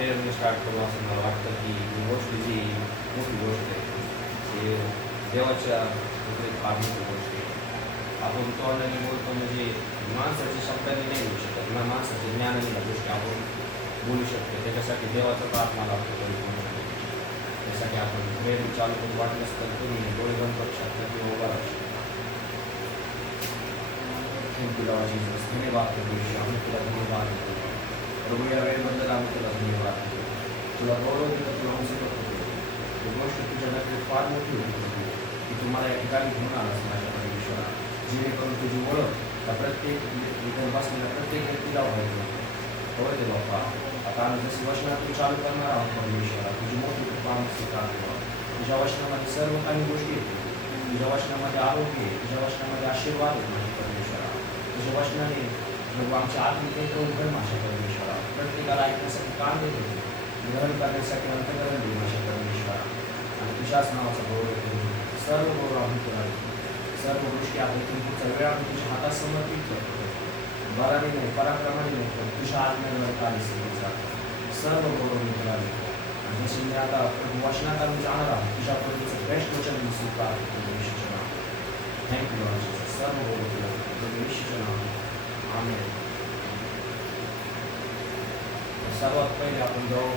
प्रेयरने start करू असं मला वाटतं की ही गोष्ट जी मोठी गोष्ट आहे हे देवाच्या फार मोठी गोष्ट आहे. आपण तोंडाने बोलतो म्हणजे माणसाच्या शब्दाने नाही बोलू शकत ना, माणसाच्या ज्ञानाने या गोष्टी आपण बोलू शकतो. त्याच्यासाठी देवाचा प्रार्थना लागतो परिपूर्ण. त्यासाठी आपण प्रेयर चालू करून वाटलंच तर तुम्ही डोळे बंद करू शकता किंवा उभा राहू शकता. तुला धन्यवाद प्रभू, आम्ही तुला धन्यवाद देतो प्रभू. या वेळेबद्दल आम्ही तुला धन्यवाद देतो. तुला गौरव देतो, तुला उंच करतो. ही गोष्ट तुझ्याकडे फार मोठी होती की तुम्हाला या ठिकाणी घेऊन आलास माझ्या परमेश्वरा, जेणेकरून तुझी ओळख त्या प्रत्येक इथे बसलेल्या प्रत्येक व्यक्तीला व्हायची. होय ते बाप्पा, आता आम्ही जशी वचनातून चालू करणार आहोत परमेश्वरा, तुझी मोठी कृपा आम्ही स्वीकारतो. तुझ्या वचनामध्ये सर्व काही गोष्टी येतील. तुझ्या वचनामध्ये आरोग्य आहे, तुझ्या वचनामध्ये आशीर्वाद आहे माझ्या परमेश्वरा. तुझ्या वचनाने प्रभू आमच्या आत्मिक उघड माझ्या परमेश्वरा. प्रत्येकाला ऐकण्यासाठी कान देतो, ग्रहण करण्यासाठी अंतकरण दे माझ्या परमेश्वरा. आणि तुझ्याच नावाचा गौरव करू. सर्व गौरव आम्ही तुला देतो. सर्व गोष्टी आपण पुढचा वेळ आम्ही तुझ्या हातात समर्पित करतो. बराने नाही, पराक्रमाने नाही, पण तुझ्या आत्म्यावर कार्य सेवेचा सर्व गौरव मी तुला देतो. आणि जसे मी आता वचनात आम्ही जाणार आहोत, तुझ्या प्रभूचं बेस्ट वचन मी स्वीकार करतो येशूच्या नावात. Thank you Lord Jesus. सर्व गौरव तुला देतो येशूच्या नावात. आमेन. सर्वात पहिले आपण जाऊ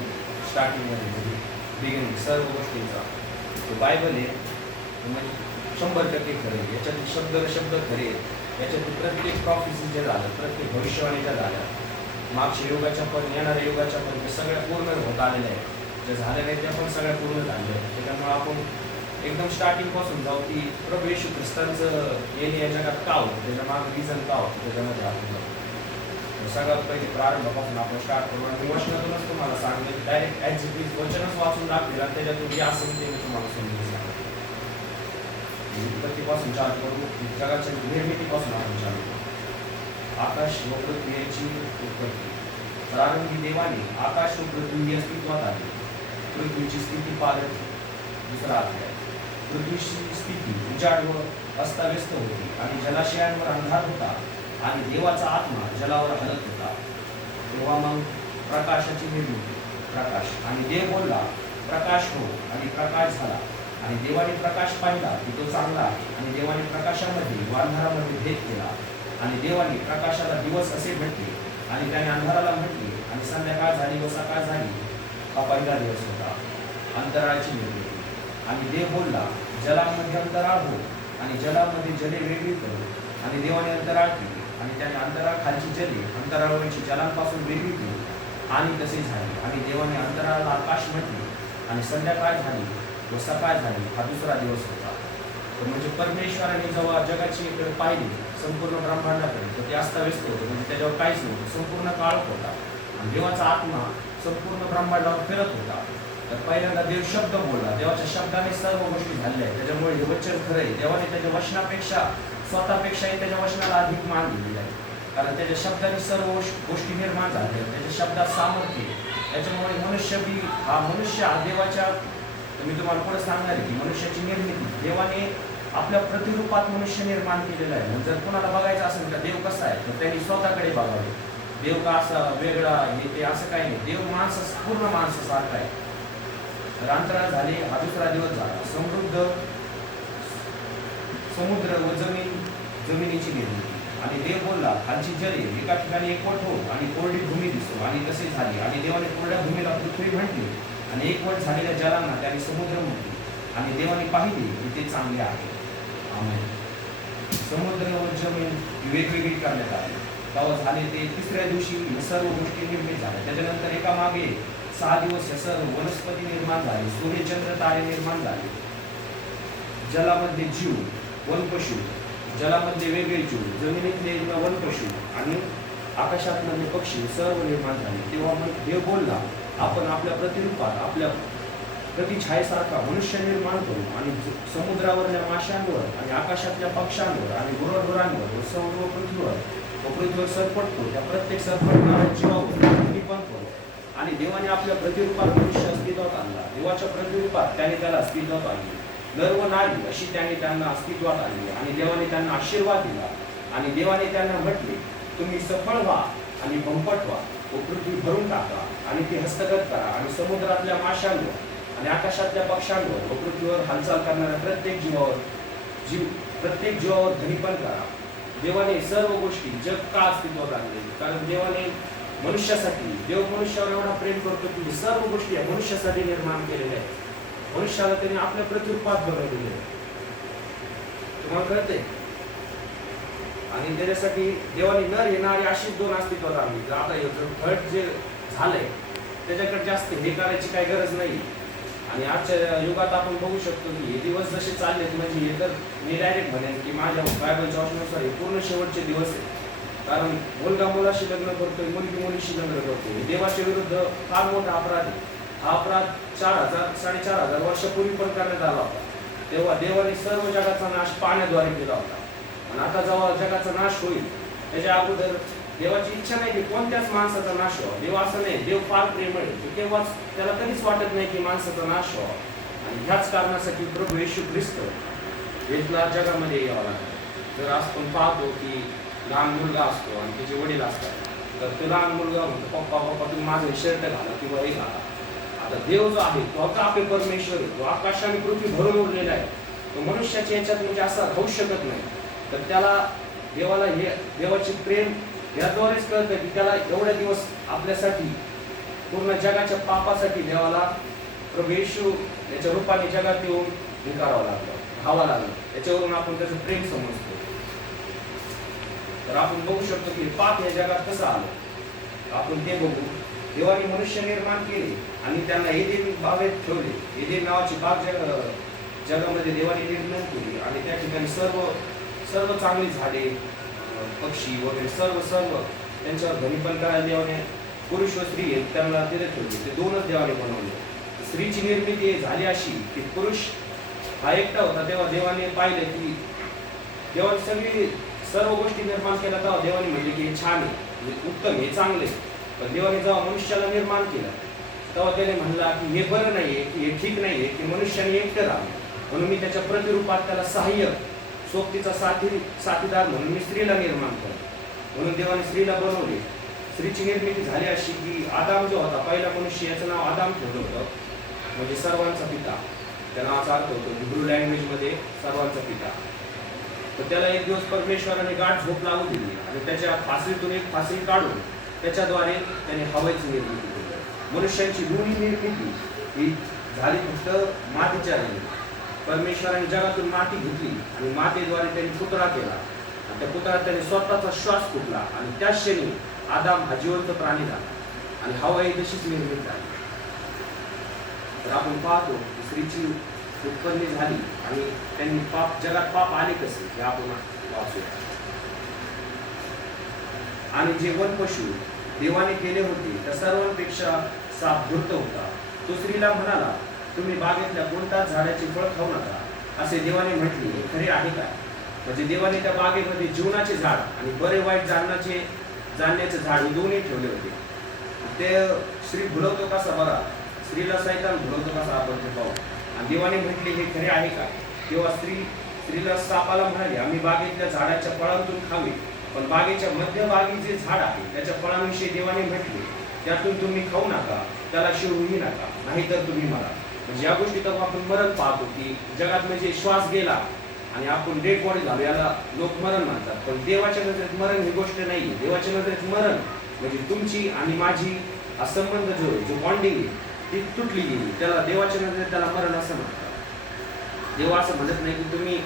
स्टार्टिंगमध्ये बिगिनिंग सर्व गोष्टींचा. तो बायबल आहे म्हणजे 100% खरे आहे. याच्यातील शब्द खरे आहेत. याच्यातील प्रत्येक प्रॉफिसी जे झालं, प्रत्येक भविष्यवाणी ज्या झाल्या मागच्या युगाच्या पण येणाऱ्या युगाच्या पण ते सगळ्या पूर्ण होत आलेल्या आहेत. जे झाल्या नाही त्या पण सगळ्या पूर्ण झालेल्या आहेत. त्याच्यामुळे आपण एकदम स्टार्टिंगपासून जाऊ की प्रभू येशू ख्रिस्तांचं येणे या जगात का होतं, त्याच्या मागे रिझन का होतं, त्याच्यामध्ये आपण जाऊ. सगळ्यात पहिले प्रारंभापासून आपण स्टार्ट करू. आणि वचनातूनच तुम्हाला सांगितलं डायरेक्ट ॲज इट इज वचनच वाचून दाखवेल आणि त्याच्यातून जे असेल ते मी तुम्हाला समजून सांगेल. उत्पत्तीपासून चालू करू, जगाच्या निर्मितीपासून आपण चालू करू. आकाश व पृथ्वी यांची उत्पत्ती. प्रारंभी देवाने आकाश व पृथ्वी अस्तित्वात आली. पृथ्वीची स्थिती पालट. दुसरा अध्याय. पृथ्वीची स्थिती उजाड व अस्ताव्यस्त होती आणि जलाशयांवर अंधार होता आणि देवाचा आत्मा जलावर हलत होता. तेव्हा मग प्रकाशाची निर्मिती. प्रकाश. आणि देव बोलला प्रकाश हो, आणि प्रकाश झाला. आणि देवाने प्रकाश पाहिला की तो चांगला आहे. आणि देवाने प्रकाशामध्ये व अंधारामध्ये भेद केला. आणि देवाने प्रकाशाला दिवस असे म्हटले आणि त्याने अंधाराला म्हटले. आणि संध्याकाळ झाली व सकाळ झाली. हा पहिला दिवस होता. अंतराळाची निर्मिती. आणि देव बोलला जलामध्ये अंतराळ हो, आणि जलामध्ये जले वेगळी करू. आणि देवाने अंतराळ केले. आणि त्याने अंतराळ खालची जले अंतराळवरची जलांपासून वेगळी केली. आणि तसे झाले. आणि देवाने अंतराळाला आकाश म्हटले. आणि संध्याकाळ झाली व सकाळ झाली. हा दुसरा दिवस होता. तर म्हणजे परमेश्वराने जेव्हा जगाची इकडे पाहिली संपूर्ण ब्रह्मांडाकडे, तर ते अस्ताव्यस्त होतं. म्हणजे त्याच्यावर काहीच नव्हतं, संपूर्ण काळोख होता. आणि देवाचा आत्मा संपूर्ण ब्रह्मांडावर फिरत होता. तर पहिल्यांदा देव शब्द बोलला. देवाच्या शब्दाने सर्व गोष्टी झाल्या आहेत. त्याच्यामुळे हे वचन खरं आहे. देवाने त्याच्या वचनापेक्षा स्वतःपेक्षाही त्याच्या वचनाला अधिक मान दिलेला आहे. कारण त्याच्या शब्दाने सर्व गोष्टी निर्माण झाल्या आहेत. त्याच्या शब्दात सामर्थ्य. त्याच्यामुळे मनुष्य हा देवाच्या, मी तुम्हाला पुढे सांगणार आहे की मनुष्याची निर्मिती देवाने आपल्या प्रतिरूपात मनुष्य निर्माण केलेला आहे. जर कोणाला बघायचं असेल का देव कसा आहे, तर त्यांनी स्वतःकडे बघावे. देव का असा वेगळा हे ते असं काही नाही. देव पूर्ण माणसासारखा आहे. तर अंतराळ झाले. हा दुसरा दिवस झाला. समृद्ध समुद्र व जमिनीची निर्मिती. आणि देव बोलला खालची जले एका ठिकाणी एकवट हो, आणि कोरडी भूमी दिसो. आणि तसे झाले. आणि देवाने कोरड्या भूमीला पृथ्वी म्हटली. आणि एकवट झालेल्या जलांना त्याने समुद्र म्हटले. आणि देवाने पाहिले की ते चांगले आहे. आमेन. समुद्र व जमीन वेगवेगळी करण्यात आली. तेव्हा झाले ते तिसऱ्या दिवशी सर्व गोष्टी निर्मित झाल्या. त्याच्यानंतर एका मागे 6 दिवस या सर्व वनस्पती निर्माण झाली. सूर्यचंद्र तारे निर्माण झाले. जलामध्ये जीव वनपशु, जलामध्ये वेगळे जीव, जमिनीतले वनपशु आणि आकाशातले पक्षी सर्व निर्माण झाले. तेव्हा मग देव बोलला आपण आपल्या प्रतिरूपात आपल्या प्रतिछायेसारखा मनुष्य निर्माण करू. आणि समुद्रावरल्या माशांवर आणि आकाशातल्या पक्ष्यांवर आणि गुराढोरांवर व सर्व पृथ्वीवर सरपटतो त्या प्रत्येक सरपटणाऱ्या जीवावर निपण करू. आणि देवाने आपल्या प्रतिरूपात मनुष्य अस्तित्वात आणला. देवाच्या प्रतिरूपात त्याने त्याला अस्तित्वात आणले. नर व नारी अशी त्याने त्यांना अस्तित्वात आणली. आणि देवाने त्यांना आशीर्वाद दिला. आणि देवाने त्यांना म्हटले तुम्ही सफळ व्हा आणि बंपट व्हा व पृथ्वी भरून टाका आणि ती हस्तगत करा आणि समुद्रातल्या माशांवर आणि आकाशातल्या पक्ष्यांवर व पृथ्वीवर हालचाल करणाऱ्या प्रत्येक जीवावर धनीपण करा. देवाने सर्व गोष्टी जग का अस्तित्वात आणले? कारण देवाने देव मनुष्यावर एवढा प्रेम करतो की सर्व गोष्टी मनुष्यासाठी निर्माण केलेल्या आहेत. मनुष्याला त्याने आपल्या प्रतिरूपात बनवलेले आहे. तुम्हाला कळते? आणि त्याच्यासाठी देवाने नर हे नारी अशीच दोन अस्तित्वात आणली. आता थर्ड जे झालंय त्याच्याकडे जास्त हे करायची काही गरज नाही. आणि आजच्या युगात आपण बघू शकतो की हे दिवस जसे चाललेत, म्हणजे हे तर मी डायरेक्ट म्हणेन की माझ्या बायबलच्या वाचनानुसार हे पूर्ण शेवटचे दिवस आहे. कारण मुलगा मुलाशी लग्न करतोय, मुलगी मुलीशी लग्न करतोय. देवाच्या विरुद्ध फार मोठा अपराध आहे. हा अपराध 4,000-4,500 वर्षापूर्वी पण करण्यात आला होता. तेव्हा देवाने सर्व जगाचा नाश पाण्याद्वारे केला होता. आणि आता जेव्हा जगाचा नाश होईल त्याच्या अगोदर देवाची इच्छा नाही की कोणत्याच माणसाचा नाश व्हावा. देव असं नाही, देव फार प्रेमळ आहे. तेव्हाच त्याला कधीच वाटत नाही की माणसाचा नाश व्हावा. आणि ह्याच कारणासाठी प्रभू येशू ख्रिस्त हेला जगामध्ये यावं लागतं. जर आपण पाहतो की लहान मुलगा असतो आणि त्याचे वडील असतात, तर तो लहान मुलगा म्हणतो पप्पा पप्पा तुम्ही माझं शर्ट घाला किंवा हे घाला. आता देव जो आहे तो आपले परमेश्वर आहे, तो आकाश आणि पृथ्वी भरून उरलेला आहे. तो मनुष्याच्या याच्यात म्हणजे असा राहू शकत नाही. तर त्याला देवाला हे देवाचे प्रेम याद्वारेच कळतं की त्याला एवढे दिवस आपल्यासाठी पूर्ण जगाच्या पापासाठी देवाला प्रभू येशू याच्या रूपाने जगात येऊन हे करावं लागलं, राहावं लागलं. त्याच्यावरून आपण त्याचं प्रेम समजतो. तर आपण बघू शकतो की पाप या जगात कसं आलं आपण ते बघू. देवाने मनुष्य निर्माण केले आणि त्यांना एदेन बागेत ठेवले. एदेन नावाची बाग जगामध्ये देवाने निर्माण केली आणि त्या ठिकाणी सर्व चांगली झाडे, पक्षी वगैरे सर्व त्यांच्यावर धनीपण करायला देवाने पुरुष व स्त्री त्यांना तिथे ठेवले. ते दोनच देवाने बनवले. स्त्रीची निर्मिती झाली अशी की पुरुष हा एकटा होता. तेव्हा देवाने पाहिले की देवाने सर्व गोष्टी निर्माण केल्या. तेव्हा देवाने म्हणले की हे छान आहे, हे उत्तम, हे चांगले. पण देवाने जेव्हा मनुष्याला निर्माण केलं तेव्हा त्याने म्हणला की हे बरं नाहीये, की हे ठीक नाहीये की मनुष्याने एकटं राहावं. म्हणून मी त्याच्या प्रतिरूपात त्याला सहाय्यक सोबतीचा साथीदार म्हणून मी स्त्रीला निर्माण केलं. म्हणून देवाने स्त्रीला बनवले. स्त्रीची निर्मिती झाली अशी की आदाम जो होता पहिला मनुष्य, याचं नाव आदाम ठेवलं होतं, म्हणजे सर्वांचा पिता. त्या नावाचा अर्थ होतो हिब्रू लँग्वेजमध्ये सर्वांचा पिता. तर त्याला एक दिवस परमेश्वराने गाठ झोप लागू दिली आणि त्याच्या फासलीतून एक फासली काढून त्याच्याद्वारे त्याने हवेची निर्मिती केली. मनुष्यांची दोन्ही निर्मिती ही झाली फक्त मातीच्या राहिली. परमेश्वराने जगातून माती घेतली आणि मातीद्वारे त्यांनी पुतळा केला. आणि त्या पुतळ्यात त्याने स्वतःचा श्वास फुटला आणि त्याच क्षणी आदाम हा जिवंत प्राणी झाला आणि हवा ही तशीच निर्मित झाली. तर आपण पाहतो की स्त्रीची उत्पत्ती झाली आणि त्यांनी जगात पाप आले कसे हे आपण वाचूया. आणि जे वन पशु देवाने केले होते त्या सर्वांपेक्षा साप धूर्त होता. तो स्त्रीला म्हणाला, तुम्ही बागेतल्या कोणत्याच झाडाचे फळ खाऊ नका असे देवाने म्हटले, हे खरे आहे काय? म्हणजे देवाने त्या बागेमध्ये जीवनाचे झाड आणि बरे वाईट जाणण्याचे झाड हे दोन्ही ठेवले होते. ते स्त्री भुलवतो कसा बघा, स्त्रीला सैतान भुलवतो कसा आपण ते पाहू. आणि देवाने म्हटले हे खरे आहे का? तेव्हा स्त्रीला सापाला म्हणाले, आम्ही बागेतल्या झाडाच्या फळांतून खावे, पण बागेच्या मध्यभागी जे झाड आहे त्याच्या फळांविषयी देवाने म्हटले, त्यातून तुम्ही खाऊ नका, त्याला शिवूही नका, नाहीतर तुम्ही मरा. म्हणजे या गोष्टीत आपण मरण पाहतो की जगात म्हणजे श्वास गेला आणि आपण डेड बॉडी झालो, याला लोक मरण म्हणतात. पण देवाच्या नजरेत मरण ही गोष्ट नाही. देवाच्या नजरेत मरण म्हणजे तुमची आणि माझी हा संबंध जो बॉन्डिंग आहे ती तुटली गेली. त्याला देवाच्या नजरेत त्याला मरण असं म्हणतात. देव असं म्हणत नाही की तुम्ही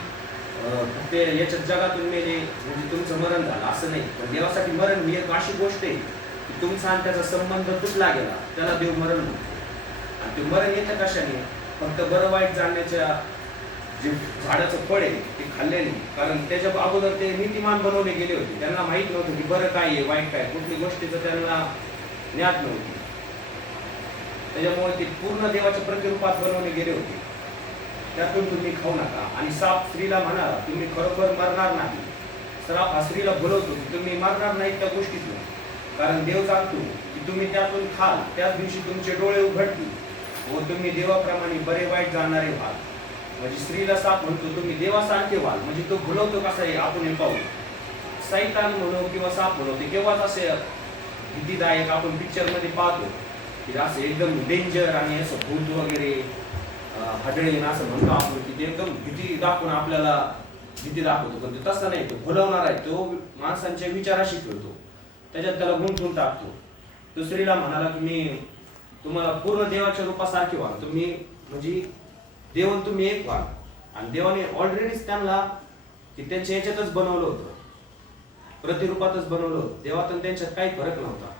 ते याच्या जगातून मेले म्हणजे तुमचं मरण झालं, असं नाही. पण देवासाठी मरण ही एक अशी गोष्ट आहे की तुमचा आणि त्याचा संबंध तुटला गेला, त्याला देव मरण म्हणतो. आणि ते मरण येतं कशाने? फक्त बरं वाईट जाणण्याच्या जे झाडाचं फळ आहे ते खाल्ल्याने. कारण त्याच्या अगोदर ते नीतिमान बनवले गेले होते. त्यांना माहीत नव्हतं की बरं काय आहे वाईट काय, कुठली गोष्टीचं त्यांना ज्ञात नव्हती. त्याच्यामुळे ते पूर्ण देवाच्या प्रतिरूपात बनवले गेले होते. त्यातून तुम्ही खाऊ नका. आणि साप स्त्रीला म्हणाला, तुम्ही खरोखर मरणार नाही. साप हा स्त्रीला बोलवतो की तुम्ही मरणार नाही त्या गोष्टीतून, कारण देव जाणतो की तुम्ही त्यातून खाल त्याच दिवशी तुमचे डोळे उघडतील व तुम्ही देवाप्रमाणे बरे वाईट जाणणारे व्हाल. म्हणजे स्त्रीला साप म्हणतो तुम्ही देवासारखे व्हाल. म्हणजे तो भुलवतो कसा आहे आपण हे पाहू. सैतान म्हणू किंवा साप म्हणू ते केव्हाच असे भीतीदायक आपण पिक्चरमध्ये पाहतो की असं एकदम डेंजर आणि असं भूत वगैरे हडळीन असं म्हणतो आपण की ते एकदम भीती दाखवून आपल्याला भीती दाखवतो, पण ते तसं नाही. तो भुलवणार आहे, तो माणसांच्या विचाराशी खेळतो, त्याच्यात त्याला गुंतवून टाकतो. दुसरीला म्हणाला की मी तुम्हाला पूर्ण देवाच्या रूपासारखे व्हा, तुम्ही म्हणजे देवन तुम्ही एक व्हा. आणि देवाने ऑलरेडीच त्यांना की त्यांच्या याच्यातच बनवलं होतं, प्रतिरूपातच बनवलं होतं. देवात आणि त्यांच्यात काही फरक नव्हता.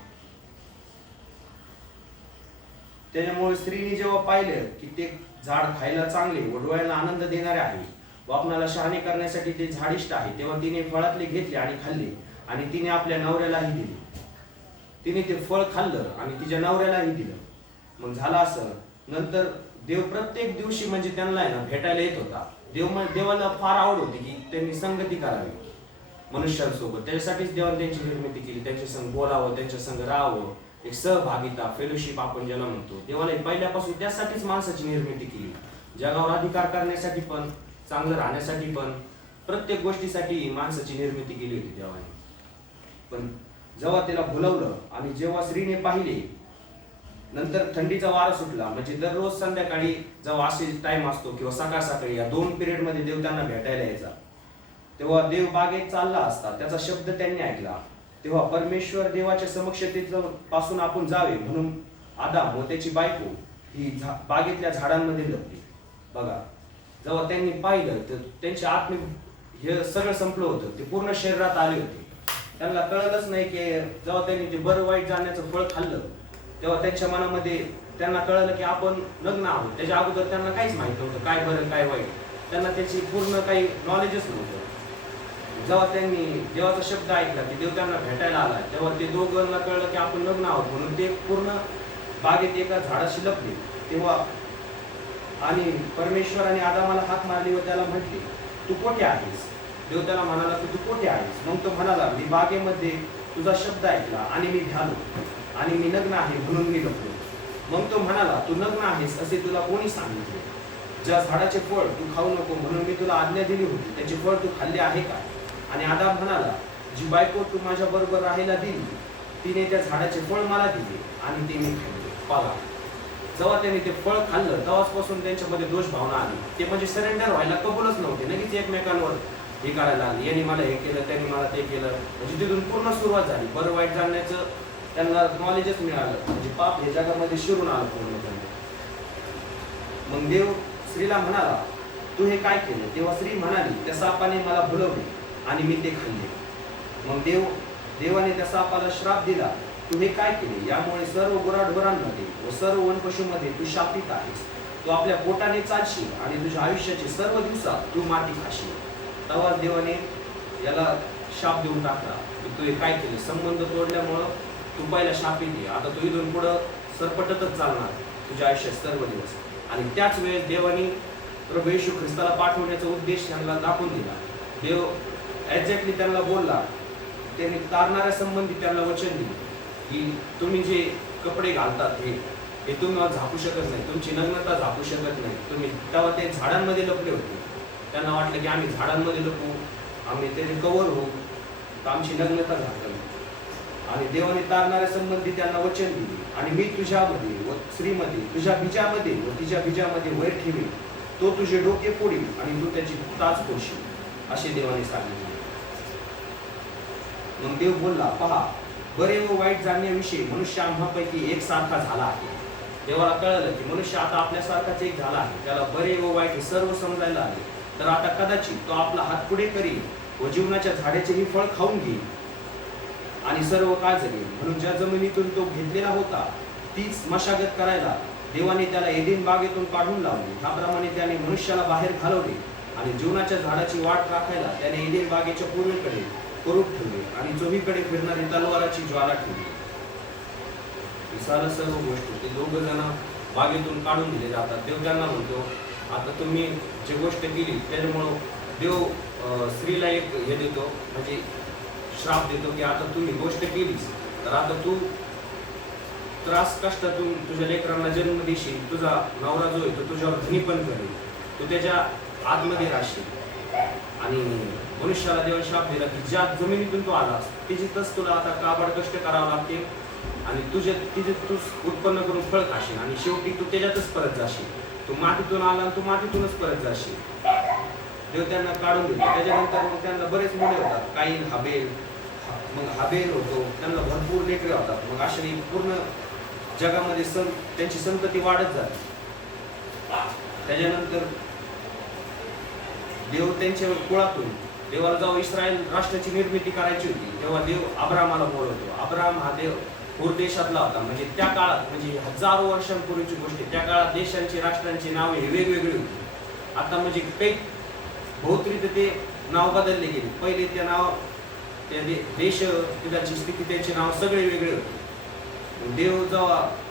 त्याच्यामुळे स्त्रीने जेव्हा पाहिलं की ते झाड खायला चांगले व डोळ्याला आनंद देणारे आहे व आपणाला शहाणे करण्यासाठी ते झाडिष्ट आहे, तेव्हा तिने फळातले घेतले आणि खाल्ले आणि तिने आपल्या नवऱ्यालाही दिले. तिने ते फळ खाल्लं आणि तिच्या नवऱ्यालाही दिलं. मग झालं असं, नंतर देव प्रत्येक दिवशी म्हणजे त्यांना आहे ना भेटायला येत होता. देवाला फार आवड होती की त्यांनी संगती करावी मनुष्यांसोबत. त्याच्यासाठीच देवाने त्यांची निर्मिती केली, त्यांच्या संग बोलावं, त्यांच्या संग राहावं, एक सहभागिता, फेलोशिप आपण ज्याला म्हणतो. देवाला पहिल्यापासून त्यासाठीच माणसाची निर्मिती केली, जगावर अधिकार करण्यासाठी पण, चांगलं राहण्यासाठी पण, प्रत्येक गोष्टीसाठी माणसाची निर्मिती केली होती देवाने. पण जेव्हा त्याला भुलवलं आणि जेव्हा स्त्रीने पाहिले, नंतर थंडीचा वारा सुटला. म्हणजे दररोज संध्याकाळी जेव्हा असे टाइम असतो किंवा सकाळ सकाळी या 2 पिरियड मध्ये देव त्यांना भेटायला यायचा, तेव्हा देव बागेत चालला असता, त्याचा शब्द त्यांनी ऐकला. तेव्हा परमेश्वर देवाच्या समक्षतेत पासून आपण जावे म्हणून आदाम व त्याची बायको ही बागेतल्या झाडांमध्ये लपली. बघा, जेव्हा त्यांनी पाहिलं तर त्यांच्या आत्मे हे सगळं संपलं होतं, ते पूर्ण शरीरात आले होते. त्यांना कळलंच नाही की जेव्हा त्यांनी ते बरं वाईट जाण्याचं फळ खाल्लं, तेव्हा त्यांच्या मनामध्ये त्यांना कळलं की आपण लग्न आहोत. त्याच्या अगोदर त्यांना काहीच माहित नव्हतं, काय बरं काय वाईट, त्यांना त्याची पूर्ण काही नॉलेजच नव्हतं. जेव्हा त्यांनी देवाचा शब्द ऐकला की देव त्यांना भेटायला आला, तेव्हा ते दोघांना कळलं की आपण लग्न आहोत, म्हणून ते पूर्ण बागेत एका झाडाशी लपले. तेव्हा आणि परमेश्वराने आदामाला हाक मारली व त्याला म्हटले, तू कोठे आहेस? देव त्याला म्हणाला की तू कोठे आहेस? मग तो म्हणाला, मी बागेमध्ये तुझा शब्द ऐकला आणि मी ध्यालो आणि मी नग्न आहे म्हणून मी लपलो. मग तो म्हणाला, तू नग्न आहेस असे तुला कोणी सांगितले? ज्या झाडाचे फळ तू खाऊ नको म्हणून मी तुला आज्ञा दिली होती, त्याचे फळ तू खाल्ले आहे का? आणि आदाम म्हणाला, जी बायको तू माझ्या बरोबर राहायला दिली तिने त्या झाडाचे फळ मला दिले आणि ते मी खाल्ले. बघा, जेव्हा त्यांनी ते फळ खाल्लं तेव्हापासून त्यांच्यामध्ये दोष भावना आली. ते म्हणजे सरेंडर व्हायला कबूलच नव्हते, लगेच एकमेकांवर हे करायला लागले, यांनी मला हे केलं, त्यांनी मला ते केलं. म्हणजे तिथून पूर्ण सुरुवात झाली. बरं वाईट जाणण्याचं त्यांना नॉलेजच मिळालं, म्हणजे पाप हे जगामध्ये शिरून आलं पूर्ण. मग देव स्त्रीला म्हणाला, तू हे काय केलं? तेव्हा स्त्री म्हणाली, त्या सापाने मला भुलवले आणि मी ते खाल्ले. मग देवाने त्या सापाला श्राप दिला, तू हे काय केले? यामुळे सर्व गुराढोरांमध्ये व सर्व वनपशूमध्ये तू शापित आहेस. तू आपल्या पोटाने चालशील आणि तुझ्या आयुष्याचे सर्व दिवसात तू माती खाशील. तेव्हा देवाने याला शाप देऊन टाकला की तू हे काय केले? संबंध तोडल्यामुळं तू पहिला शापित आहे, आता तू इथून पुढं सरपटतच चालणार तुझ्या आयुष्यात सर्व दिवस. आणि त्याच वेळेस देवाने प्रभू येशू ख्रिस्ताला पाठवण्याचा उद्देश त्यांना दाखवून दिला. देव एक्झॅक्टली त्यांना बोलला, त्यांनी तारणाऱ्या संबंधी त्यांना वचन दिले की तुम्ही जे कपडे घालतात हे तुम्ही झाकू शकत नाही, तुमची नग्नता झाकू शकत नाही. तुम्ही तेव्हा ते झाडांमध्ये लपले होते. त्यांना वाटलं की आम्ही झाडांमध्ये लपू, आम्ही त्याचे कवर होऊ, तर आमची नग्नता झाकली. आणि देवाने तारणाऱ्या संबंधी त्यांना वचन दिले, आणि मी तुझ्यामध्ये व स्त्रीमध्ये, तुझ्या बीजामध्ये व तिच्या बीजामध्ये वैर ठेवीन, तो तुझे डोके फोडील आणि तू त्याची ताज फोडशील, असे देवाने सांगितले. मग देव बोलला, पहा, बरे व वाईट जाणण्याविषयी मनुष्य आम्हापैकी एकसारखा झाला आहे. देवाला कळलं की मनुष्य आता आपल्यासारखाच एक झाला आहे, त्याला बरे व वाईट हे सर्व समजायला आले. तर आता कदाचित तो आपला हात पुढे करील व जीवनाच्या झाडाचेही फळ खाऊन घेईल आणि सर्व काळ जगेल. म्हणून ज्या जमिनीतून तो घेतलेला होता तीच मशागत करायला देवाने त्याला एदेन बागेतून काढून लावले. त्याप्रमाणे त्याने मनुष्याला बाहेर घालवले आणि जीवनाच्या झाडाची वाट राखायला त्याने एदेन बागेच्या पूर्वेकडे करूप ठेवले आणि चोहीकडे फिरणारी तलवाराची ज्वाला ठेवली. विसार सर्व गोष्टी ते दोघं जण बागेतून काढून दिले जातात. देव त्यांना म्हणतो, आता तुम्ही जी गोष्ट केली त्याच्यामुळं देव स्त्रीला एक हे देतो, म्हणजे श्राप देतो की आता तुम्ही गोष्ट केलीस तर आता तू त्रास कष्टातून तुझ्या लेकरांना जन्म देशील, तुझा नवरा जो आहे तो तुझ्यावर धनी पण करेल, तू त्याच्या आतमध्ये राहशील आणि मनुष्याला देवाने शाप दिला की ज्या जमिनीतून तू आलास तिथेच तुला आता काबाड कष्ट करावं लागतील आणि तिथे तू उत्पन्न करून फळ खाशील आणि शेवटी तू त्याच्यातच परत जाशील. तू मातीतून आला आणि तू मातीतूनच परत जाशील. देव त्यांना काढून देतो. त्याच्यानंतर मग त्यांना बरेच मुले होतात. काहीन हाबेल, मग हाबेल होतो, त्यांना भरपूर लेकरे होतात. मग अशी पूर्ण जगामध्ये त्यांची संतती वाढत जाते. त्याच्यानंतर देव त्यांच्या कुळातून देवाला जेव्हा इस्रायल राष्ट्राची निर्मिती करायची होती तेव्हा देव अब्रामाला बोलवतो. अब्राम हा देव पूर देशातला होता. म्हणजे त्या काळात, म्हणजे हजारो वर्षांपूर्वीची गोष्ट, त्या काळात देशांची राष्ट्रांची नावे हे वेगवेगळी होती. आता म्हणजे काही बहुतरीत ते नाव बदलले गेले. पहिले त्या नाव त्या देश तिथाची स्थिती त्यांचे नाव सगळे वेगळे होते.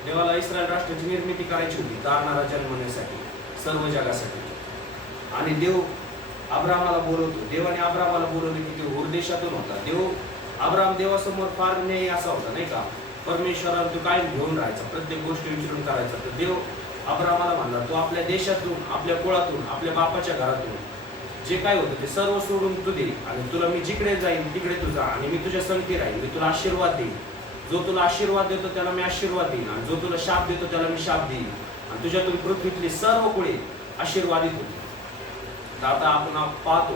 देवाला इस्रायल राष्ट्राची निर्मिती करायची होती तारणारा जन्मण्यासाठी सर्व जगासाठी. आणि देव अब्रामाला बोलवतो. देवाने अब्रामाला बोलवले की तो होर देशातून होता. अब्राम देवासमोर फार न्यायी असा होता नाही का. परमेश्वराला तो काय घेऊन राहायचा, प्रत्येक गोष्ट विचारून करायचा. तर देव अब्रामाला म्हणला तू आपल्या देशातून, आपल्या कुळातून, आपल्या बापाच्या घरातून जे काय होतं ते सर्व सोडून तू दे आणि तुला मी जिकडे जाईन तिकडे तू जा आणि मी तुझ्या संगती राहीन. मी तुला आशीर्वाद देईन. जो तुला आशीर्वाद देतो त्याला मी आशीर्वाद देईन आणि जो तुला शाप देतो त्याला मी शाप देईन आणि तुझ्यातून पृथ्वीतली सर्व कुळे आशीर्वादित होती. तर आता आपण पाहतो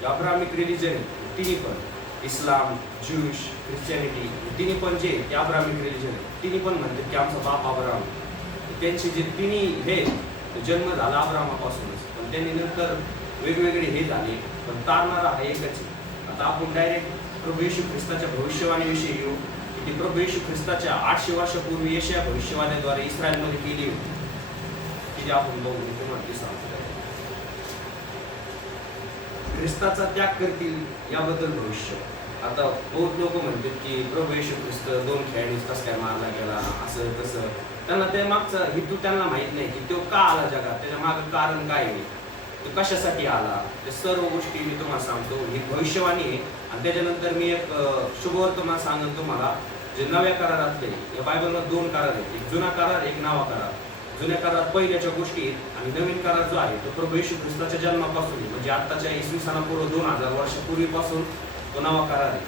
की अब्रामिक रिलिजन तिन्ही पण इस्लाम, ज्यूश, ख्रिश्चॅनिटी तिन्ही पण जे ते अब्रामिक रिलिजन आहे. तिन्ही पण म्हणतात की आमचा बाप अब्राम. त्यांचे जे तिन्ही हे जन्म झाला अब्रामापासूनच, पण त्यांनी नंतर वेगवेगळे हे झाले, पण तारणारा हा एकच आहे. आता आपण डायरेक्ट प्रभू येशू ख्रिस्ताच्या भविष्यवाणीविषयी येऊ की ती प्रभू येशू ख्रिस्ताच्या 800 वर्षापूर्वी यशाया भविष्यवाण्याद्वारे इस्रायलमध्ये केली होती. ती जे आपण बघू तुम्हाला सांगतो. ख्रिस्ताचा त्याग करतील याबद्दल भविष्य. आता बहुत लोक म्हणतात की प्रभू येशू ख्रिस्त 2 खेळणीच कसं काय मारला गेला, असं तसं. त्यांना ते मागचा हेतू त्यांना माहित नाही की तो का आला जगात, त्याच्या मागं कारण काय आहे, तो कशासाठी आला. ते सर्व गोष्टी मी तुम्हाला सांगतो. ही भविष्यवाणी आहे. आणि त्याच्यानंतर मी एक शुभवर्तमान सांगेन तुम्हाला जे नव्या करारातले. या बायबलमध्ये 2 करार आहेत, एक जुना करार, एक नवा करार. जुन्या करारात पहिल्याच्या गोष्टी आहेत आणि नवीन करार जो आहे तो प्रभू येशू ख्रिस्ताच्या जन्मापासून, म्हणजे आताच्या इसवी सनापूर्व 2000 वर्षापूर्वीपासून तो नवा करार आहे.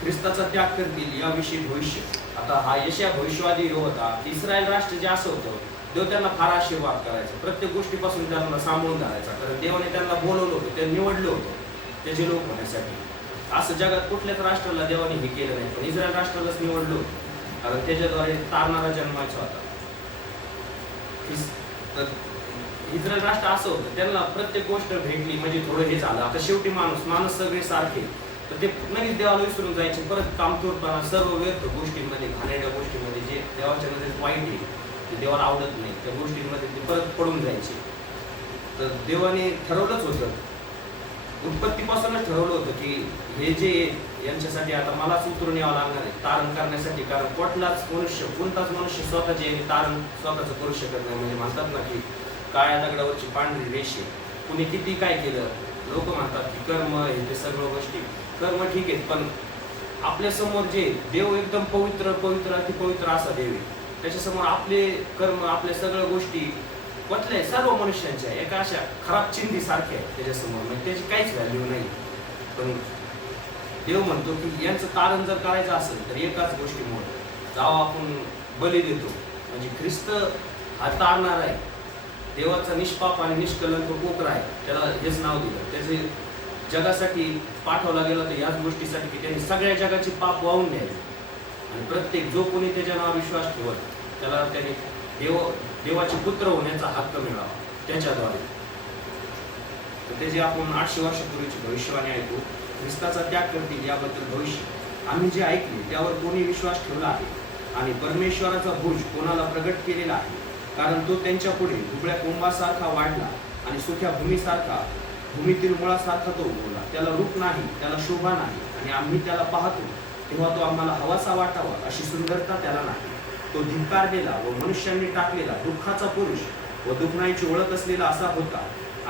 ख्रिस्ताचा त्याग करतील याविषयी भविष्य. आता हा यशाया भविष्यवादी होता. इस्रायल राष्ट्र जे असं होतं, देव त्यांना फार आशीर्वाद करायचा, प्रत्येक गोष्टीपासून त्यांना सांभाळून धरायचा. कारण देवाने त्यांना बोलवलं होतं, ते निवडलं होतं त्याचे लोक होण्यासाठी. असं जगात कुठल्याच राष्ट्राला देवाने हे केलं नाही, पण इस्रायल राष्ट्रालाच निवडलं होतं कारण त्याच्याद्वारे तारणारा जन्माचा होता. इस्रायल राष्ट्र असं होतं, त्यांना प्रत्येक गोष्ट भेटली म्हणजे थोडं हे झालं. आता शेवटी माणूस सगळे सारखे, तर ते लगेच देवाला विसरून जायचे. परत कामचोरपणा, सर्व व्यर्थ गोष्टींमध्ये, घाणेरड्या गोष्टींमध्ये जे देवाच्या नजरेत वाईट आहे, ते देवाला आवडत नाही, त्या गोष्टींमध्ये ते परत पडून जायचे. तर देवाने ठरवलंच होतं, उत्पत्तीपासूनच ठरवलं होतं की हे जे यांच्यासाठी आता मलाच उतरून यावं लागणार आहे तारण करण्यासाठी. कारण कोणताच मनुष्य स्वतःचे तारण स्वतःच करू शकत नाही. म्हणजे म्हणतात ना की काळ्या दगडावरची पांढरी रेषे. कुणी किती काय केलं, लोक म्हणतात की कर्म हे ते सर्व गोष्टी, कर्म ठीक आहेत, पण आपल्या समोर जे देव एकदम पवित्र अति पवित्र असा देव आहे, त्याच्यासमोर आपले कर्म, आपल्या सगळ्या गोष्टी कुठल्या सर्व मनुष्यांच्या एका अशा खराब चिंधी सारख्या आहेत त्याच्यासमोर. म्हणजे त्याची काहीच व्हॅल्यू नाही. पण देव म्हणतो की यांचं तारण जर करायचं असेल तर एकाच गोष्टीमुळे, जेव्हा आपण बली देतो, म्हणजे ख्रिस्त हा तारणार आहे, देवाचा निष्पाप आणि निष्कलंक कोकरा आहे, त्याला हेच नाव दिलं. त्याचे जगासाठी पाठवला गेला तर याच गोष्टीसाठी की त्यांनी सगळ्या जगाची पाप वाहून न्यायचे आणि प्रत्येक जो कोणी त्याच्या नावावर विश्वास ठेवत त्याला त्याने देवाचे पुत्र होण्याचा हक्क मिळावा त्याच्याद्वारे. तर त्याची आपण 800 वर्षापूर्वीची भविष्यवाणी ऐकू. ख्रिस्ताचा त्याग करतील याबद्दल भविष्य. आम्ही जे ऐकले त्यावर कोणी विश्वास ठेवला आहे आणि परमेश्वराचा भुज कोणाला प्रगट केलेला आहे, कारण तो त्यांच्या पुढे दुबळ्या कोंबासारखा वाढला आणि सुख्या भूमीतील मुळासारखा तो उगवला. त्याला रूप नाही, त्याला शोभा नाही आणि आम्ही त्याला पाहतो तेव्हा तो आम्हाला हवासा वाटावा अशी सुंदरता त्याला नाही. तो धिक्कारलेला व मनुष्यांनी टाकलेला दुःखाचा पुरुष व दुखण्याची ओळख असलेला असा होता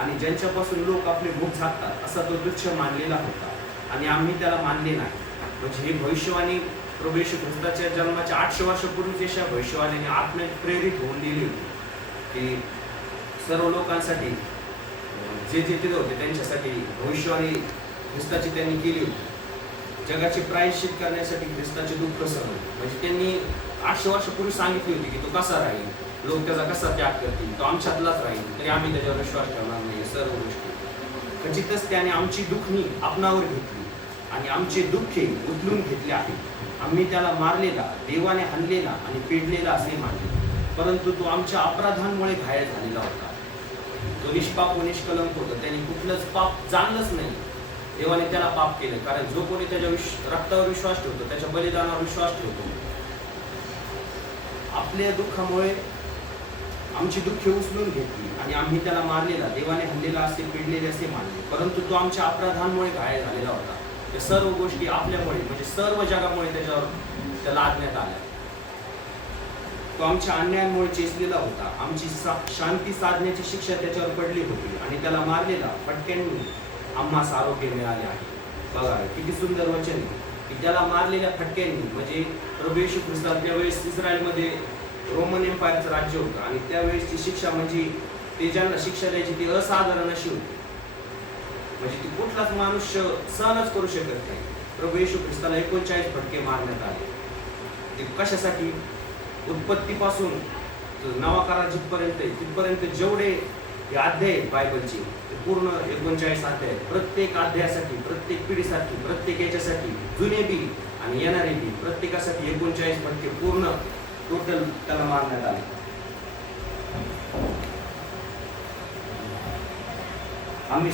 आणि ज्यांच्यापासून लोक आपले मुख झाकतात असा तो तुच्छ मानलेला होता आणि आम्ही त्याला मानले नाही. म्हणजे ही भविष्यवाणी प्रभू येशू ख्रिस्ताच्या जन्माच्या 800 वर्षापूर्वीच अशा भविष्यवाणीने आत्म्यात प्रेरित होऊन दिली होती की सर्व लोकांसाठी जे जे तिथे होते त्यांच्यासाठी भविष्यवाणी ख्रिस्ताची त्यांनी केली होती. जगाचे प्रायश्चित करण्यासाठी ख्रिस्ताचे दुःख सहन, म्हणजे त्यांनी 800 वर्षापूर्वी सांगितली होती की तो कसा राहील, लोक त्याचा कसा त्याग करतील, तो आमच्यातलाच राहील, तरी आम्ही त्याच्यावर विश्वास ठेवणार नाही. सर्व गोष्टी खचितच त्याने आमची दुःखनी आपणावर घेतली आणि आमचे दुःखे उचलून घेतले आहे. आम्ही त्याला मारलेला, देवाने हाणलेला आणि पेडलेला असे मानले, परंतु तो आमच्या अपराधांमुळे घायल झालेला होता. तो निष्पाप व निष्कलंक होता, त्याने कुठलंच पाप जाणलंच नाही. देवाने त्याला पाप केलं, कारण जो कोणी त्याच्या रक्तावर विश्वास ठेवतो, त्याच्या बलिदानावर विश्वास ठेवतो, आपल्या दुःखामुळे आमची दुःखे उचलून घेतली आणि आम्ही त्याला मारलेला, देवाने हाणलेला असे पेडलेले असे मानले, परंतु तो आमच्या अपराधांमुळे घायल झालेला होता. त्या सर्व गोष्टी आपल्यामुळे, म्हणजे सर्व जगामुळे त्याच्यावर त्याला लादण्यात आल्या. तो आमच्या अन्यायांमुळे चेचलेला होता, आमची शांती साधण्याची शिक्षा त्याच्यावर पडली होती आणि त्याला मारलेला, फटक्यांनी आम्हास आरोग्य मिळाले आहे. बघा किती सुंदर वचन आहे की त्याला मारलेल्या फटक्यांनी, म्हणजे प्रभू येशू ख्रिस्त त्यावेळेस इस्रायलमध्ये रोमन एम्पायरचं राज्य होतं आणि त्यावेळेसची शिक्षा म्हणजे ते ज्यांना शिक्षा द्यायची ती असाधारण अशी होती, म्हणजे ती कुठलाच मनुष्य सहनच करू शकत नाही. प्रभू येशू ख्रिस्ताला 39 फटके मारण्यात आले. ते कशासाठी? उत्पत्तीपासून नवा करार जिथपर्यंत जेवढे हे अध्याय आहेत बायबलचे, ते पूर्ण 39 अध्याय आहेत. प्रत्येक अध्यायासाठी, प्रत्येक पिढीसाठी, प्रत्येक याच्यासाठी, जुने बी आणि येणारे बी, प्रत्येकासाठी 39 फटके पूर्ण टोटल त्याला मारण्यात आले. आम्ही